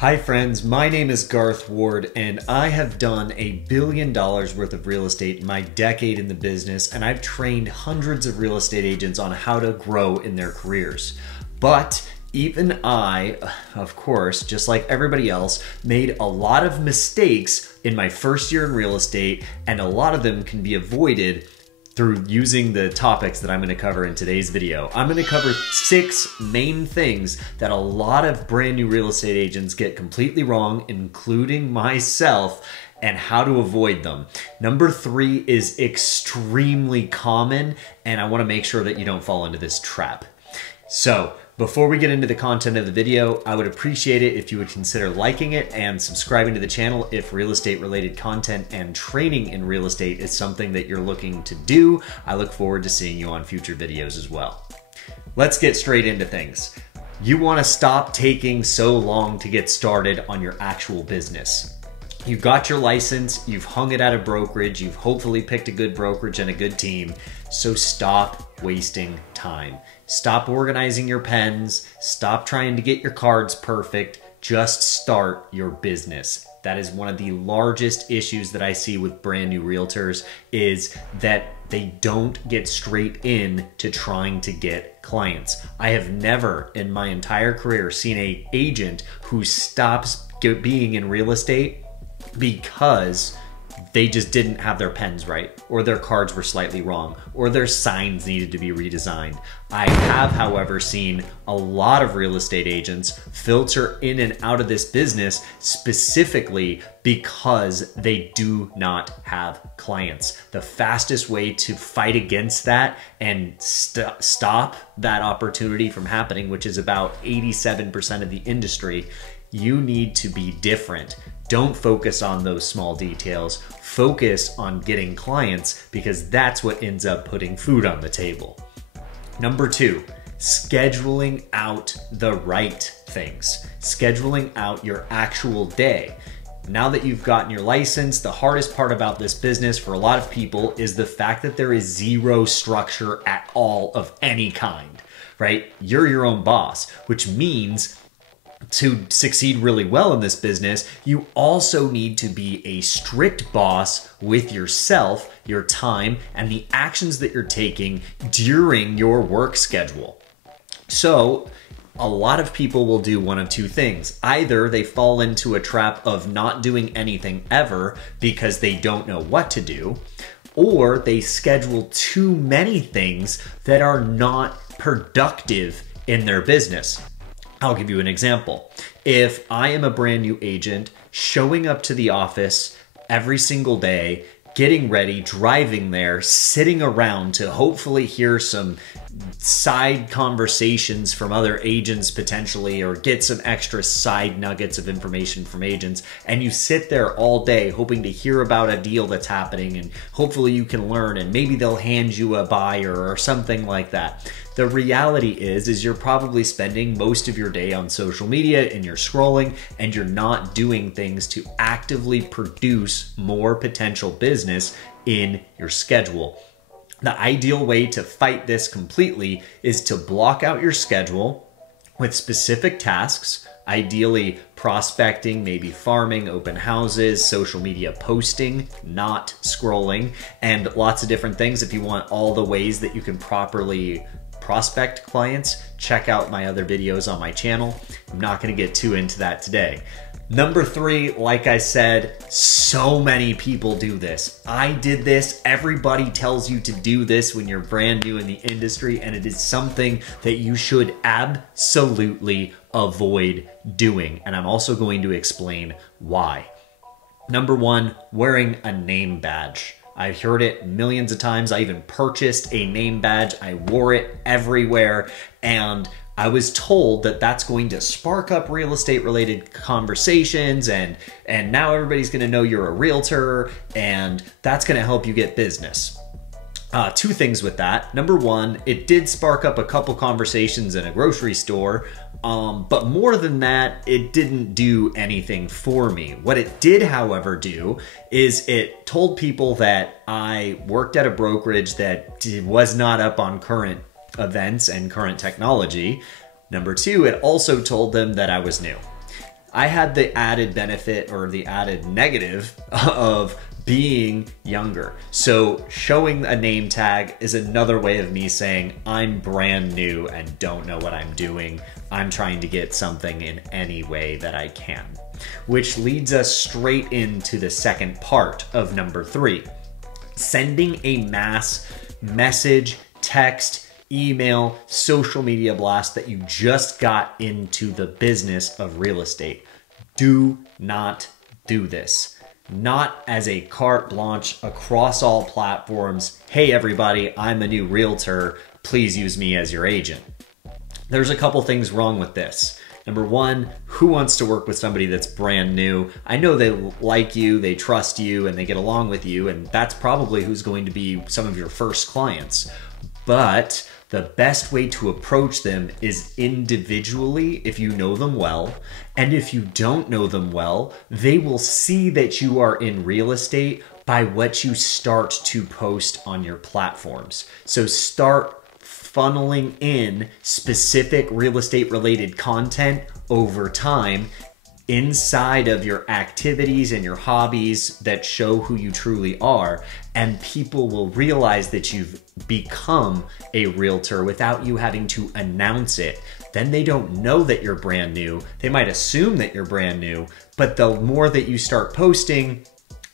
Hi friends, my name is Garth Ward and I have done $1 billion worth of real estate in my decade in the business, and I've trained hundreds of real estate agents on how to grow in their careers. But even I, of course, just like everybody else, made a lot of mistakes in my first year in real estate, and a lot of them can be avoided through using the topics that I'm going to cover in today's video. I'm going to cover 6 main things that a lot of brand new real estate agents get completely wrong, including myself, and how to avoid them. Number 3 is extremely common, and I want to make sure that you don't fall into this trap. So, before we get into the content of the video, I would appreciate it if you would consider liking it and subscribing to the channel if real estate related content and training in real estate is something that you're looking to do. I look forward to seeing you on future videos as well. Let's get straight into things. You want to stop taking so long to get started on your actual business. You've got your license, you've hung it at a brokerage, you've hopefully picked a good brokerage and a good team, so stop wasting time. Stop organizing your pens, stop trying to get your cards perfect, just start your business. That is one of the largest issues that I see with brand new realtors, is that they don't get straight in to trying to get clients. I have never in my entire career seen an agent who stops being in real estate because they just didn't have their pens right, or their cards were slightly wrong, or their signs needed to be redesigned. I have, however, seen a lot of real estate agents filter in and out of this business specifically because they do not have clients. The fastest way to fight against that and stop that opportunity from happening, which is about 87% of the industry, you need to be different. Don't focus on those small details. Focus on getting clients, because that's what ends up putting food on the table. Number 2, scheduling out the right things. Scheduling out your actual day. Now that you've gotten your license, the hardest part about this business for a lot of people is the fact that there is zero structure at all of any kind, right? You're your own boss, which means to succeed really well in this business, you also need to be a strict boss with yourself, your time, and the actions that you're taking during your work schedule. So, a lot of people will do one of 2 things. Either they fall into a trap of not doing anything ever because they don't know what to do, or they schedule too many things that are not productive in their business. I'll give you an example. If I am a brand new agent, showing up to the office every single day, getting ready, driving there, sitting around to hopefully hear some side conversations from other agents potentially, or get some extra side nuggets of information from agents, and you sit there all day hoping to hear about a deal that's happening, and hopefully you can learn, and maybe they'll hand you a buyer or something like that. The reality is you're probably spending most of your day on social media and you're scrolling, and you're not doing things to actively produce more potential business in your schedule. The ideal way to fight this completely is to block out your schedule with specific tasks, ideally prospecting, maybe farming, open houses, social media posting, not scrolling, and lots of different things. If you want all the ways that you can properly prospect clients, check out my other videos on my channel. I'm not going to get too into that today. Number 3, like I said, so many people do this. I did this. Everybody tells you to do this when you're brand new in the industry, and it is something that you should absolutely avoid doing. And I'm also going to explain why. Number 1, wearing a name badge. I've heard it millions of times. I even purchased a name badge. I wore it everywhere, and I was told that that's going to spark up real estate related conversations, and now everybody's going to know you're a realtor, and that's going to help you get business. 2 things with that. Number 1, it did spark up a couple conversations in a grocery store, but more than that, it didn't do anything for me. What it did, however, do is it told people that I worked at a brokerage that was not up on current events and current technology. Number 2, it also told them that I was new. I had the added benefit or the added negative of being younger. So showing a name tag is another way of me saying I'm brand new and don't know what I'm doing. I'm trying to get something in any way that I can. Which leads us straight into the second part of number 3. Sending a mass message, text, email, social media blast that you just got into the business of real estate. Do not do this. Not as a carte blanche across all platforms. Hey everybody, I'm a new realtor. Please use me as your agent. There's a couple things wrong with this. Number 1, who wants to work with somebody that's brand new? I know they like you, they trust you, and they get along with you, and that's probably who's going to be some of your first clients. But the best way to approach them is individually if you know them well. And if you don't know them well, they will see that you are in real estate by what you start to post on your platforms. So start funneling in specific real estate related content over time inside of your activities and your hobbies that show who you truly are, and people will realize that you've become a realtor without you having to announce it. Then they don't know that you're brand new. They might assume that you're brand new, but the more that you start posting,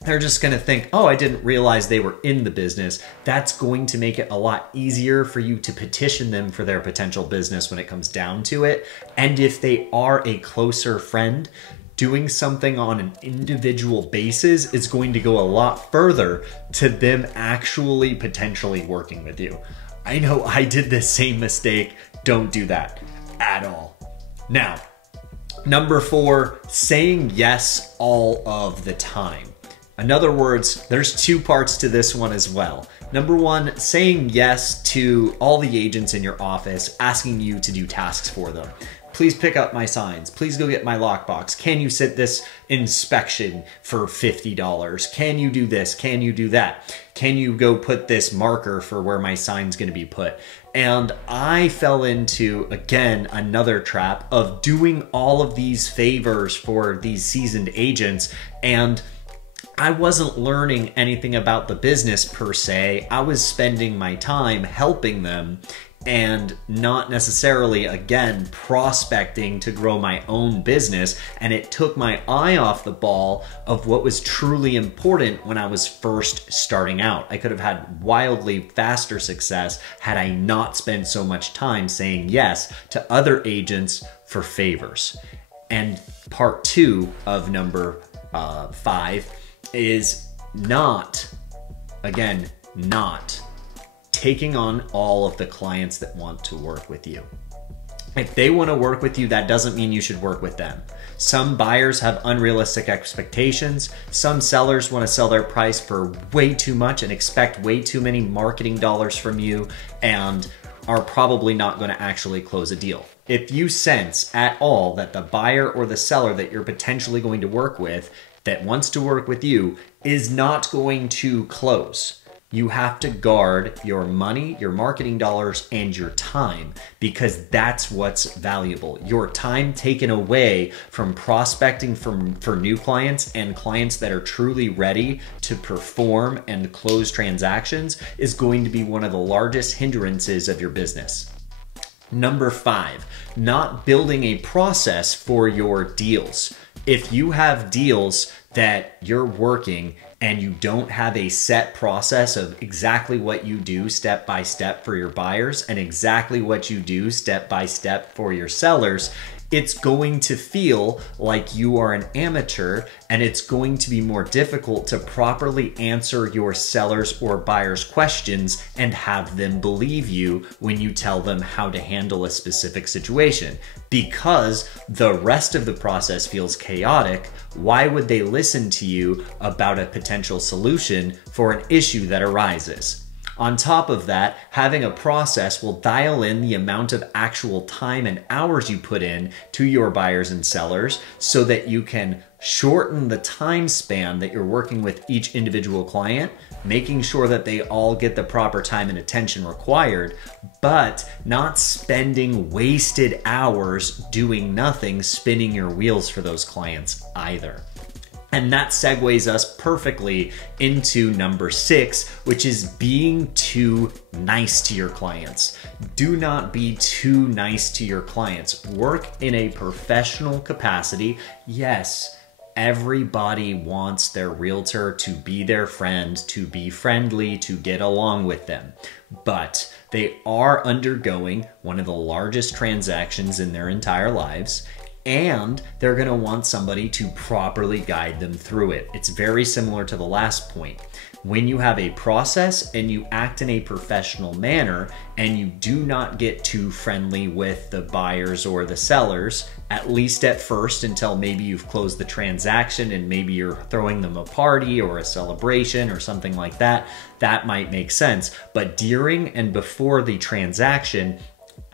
they're just gonna think, oh, I didn't realize they were in the business. That's going to make it a lot easier for you to petition them for their potential business when it comes down to it. And if they are a closer friend, doing something on an individual basis is going to go a lot further to them actually potentially working with you. I know I did the same mistake. Don't do that at all. Now, number 4, saying yes all of the time. In other words, there's 2 parts to this one as well. Number 1, saying yes to all the agents in your office asking you to do tasks for them. Please pick up my signs. Please go get my lockbox. Can you sit this inspection for $50? Can you do this? Can you do that? Can you go put this marker for where my sign's gonna be put? And I fell into, again, another trap of doing all of these favors for these seasoned agents, and I wasn't learning anything about the business per se. I was spending my time helping them and not necessarily, again, prospecting to grow my own business. And it took my eye off the ball of what was truly important when I was first starting out. I could have had wildly faster success had I not spent so much time saying yes to other agents for favors. And part 2 of number 5 is not taking on all of the clients that want to work with you. If they want to work with you, that doesn't mean you should work with them. Some buyers have unrealistic expectations. Some sellers want to sell their price for way too much and expect way too many marketing dollars from you and are probably not going to actually close a deal. If you sense at all that the buyer or the seller that you're potentially going to work with that wants to work with you is not going to close, you have to guard your money, your marketing dollars, and your time, because that's what's valuable. Your time taken away from prospecting for new clients and clients that are truly ready to perform and close transactions is going to be one of the largest hindrances of your business. Number 5, not building a process for your deals. If you have deals that you're working and you don't have a set process of exactly what you do step by step for your buyers and exactly what you do step by step for your sellers, it's going to feel like you are an amateur, and it's going to be more difficult to properly answer your sellers or buyers' questions and have them believe you when you tell them how to handle a specific situation. Because the rest of the process feels chaotic, why would they listen to you about a potential solution for an issue that arises? On top of that, having a process will dial in the amount of actual time and hours you put in to your buyers and sellers so that you can shorten the time span that you're working with each individual client making sure that they all get the proper time and attention required, but not spending wasted hours doing nothing, spinning your wheels for those clients either. And that segues us perfectly into number 6, which is being too nice to your clients. Do not be too nice to your clients. Work in a professional capacity. Yes, everybody wants their realtor to be their friend, to be friendly, to get along with them. But they are undergoing one of the largest transactions in their entire lives, and they're gonna want somebody to properly guide them through it. It's very similar to the last point. When you have a process and you act in a professional manner and you do not get too friendly with the buyers or the sellers, at least at first until maybe you've closed the transaction and maybe you're throwing them a party or a celebration or something like that, that might make sense. But during and before the transaction,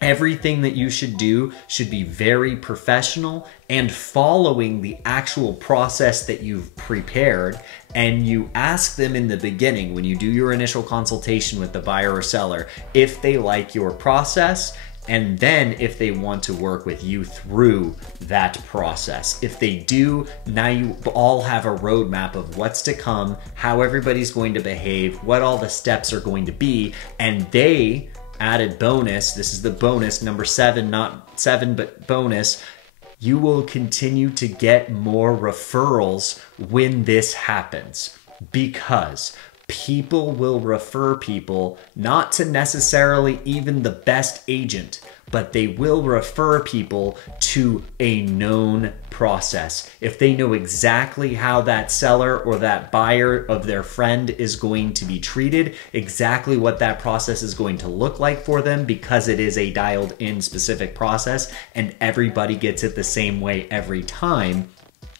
everything that you should do should be very professional and following the actual process that you've prepared. And you ask them in the beginning, when you do your initial consultation with the buyer or seller, if they like your process, and then if they want to work with you through that process. If they do, now you all have a roadmap of what's to come, how everybody's going to behave, what all the steps are going to be, and they added bonus, this is the bonus, number 7, not 7, but bonus, you will continue to get more referrals when this happens, because people will refer people, not to necessarily even the best agent, but they will refer people to a known process. If they know exactly how that seller or that buyer of their friend is going to be treated, exactly what that process is going to look like for them, because it is a dialed in specific process and everybody gets it the same way every time,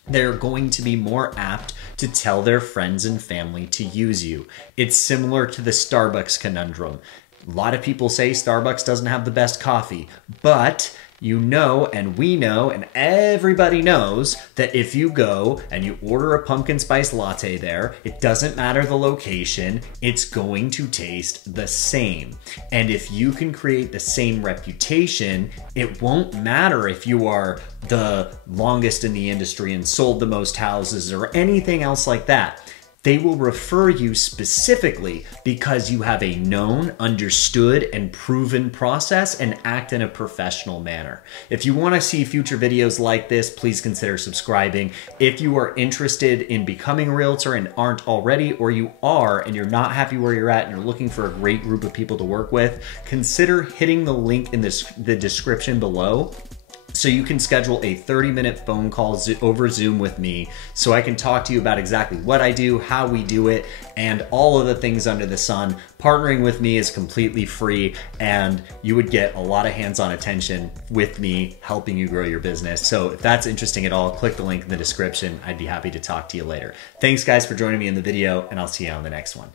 they're going to be more apt to tell their friends and family to use you. It's similar to the Starbucks conundrum. A lot of people say Starbucks doesn't have the best coffee, but you know, and we know, and everybody knows that if you go and you order a pumpkin spice latte there, it doesn't matter the location, it's going to taste the same. And if you can create the same reputation, it won't matter if you are the longest in the industry and sold the most houses or anything else like that. They will refer you specifically because you have a known, understood, and proven process and act in a professional manner. If you want to see future videos like this, please consider subscribing. If you are interested in becoming a realtor and aren't already, or you are and you're not happy where you're at and you're looking for a great group of people to work with, consider hitting the link in the description below, so you can schedule a 30-minute phone call over Zoom with me so I can talk to you about exactly what I do, how we do it, and all of the things under the sun. Partnering with me is completely free, and you would get a lot of hands-on attention with me helping you grow your business. So if that's interesting at all, click the link in the description. I'd be happy to talk to you later. Thanks guys for joining me in the video, and I'll see you on the next one.